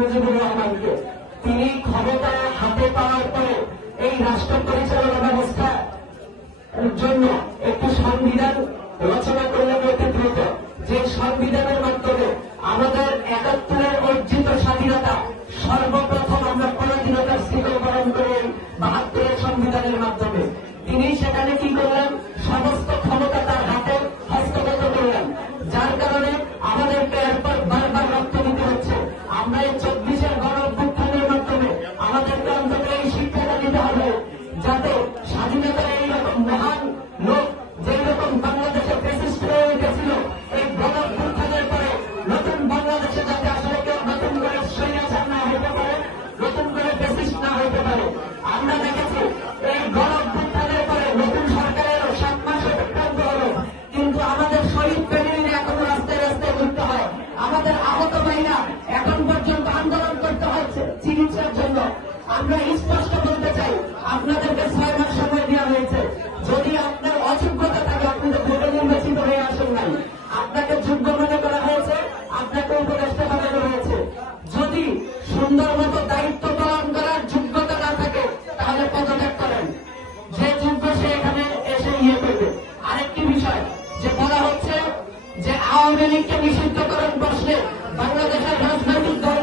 মুজিবুর রহমানকে। তিনি ক্ষমতা হাতে পাওয়ার পরে এই রাষ্ট্র পরিচালনা ব্যবস্থার জন্য একটি সংবিধান রচনা করলেন অতি দ্রুত, যে সংবিধানের মাধ্যমে আমাদের ৭১-এর অর্জিত স্বাধীনতা সর্বপ্রথম আমরা পরাধীনতার শিকল বরণ করে ৭২-এর সংবিধানের মাধ্যমে তিনি সেখানে কি করলেন, সমস্ত ক্ষমতা তার হাতে হস্তগত করলেন, যার কারণে আমাদেরকে এরপর বারবার রক্ত দিতে হচ্ছে। আমরা এই ২৪-এর গণ অভ্যুত্থানের মাধ্যমে আমাদেরকে অন্তত এই শিক্ষাটা দিতে হবে, যাতে স্বাধীনতার এইরকম মহান লোক যেই রকম বাংলাদেশে ফ্যাসিস্ট হয়ে গেছিল, এই গণ অভ্যুত্থানের পরে নতুন বাংলাদেশে যাতে আসলে কেউ নতুন করে স্বৈরাচার না হতে পারে, নতুন করে ফ্যাসিস্ট না হতে পারে। আমরা দেখেছি এই গণ অভ্যুত্থানের পরে নতুন সরকারের ৭ মাস অতিক্রান্ত হল, কিন্তু আমাদের শহীদ ফ্যামিলির এখনো রাস্তায় রাস্তায় ঘুরতে হয়, আমাদের আহত ভাইরা এখন পর্যন্ত আন্দোলন করতে হচ্ছে চিকিৎসার জন্য। আমরা স্পষ্ট বলতে চাই, আপনাদেরকে ৬ মাস সময় দেওয়া হয়েছে। যদি আপনার অযোগ্যতা থাকে, আপনি তো ভোটে নির্বাচিত হয়ে আসেন নাই, আপনাকে যোগ্য মনে করা হয়েছে, আপনাকে উপদেষ্টা বানানো হয়েছে। যদি সুন্দর মতো দায়িত্ব পালন করার যোগ্যতা না থাকে, তাহলে পদত্যাগ করেন। যে যোগ্য সে এখানে এসে করবে। আরেকটি বিষয় যে বলা হচ্ছে যে আওয়ামী লীগকে নিষিদ্ধকরণ প্রশ্নে বাংলাদেশের রাজনৈতিক দল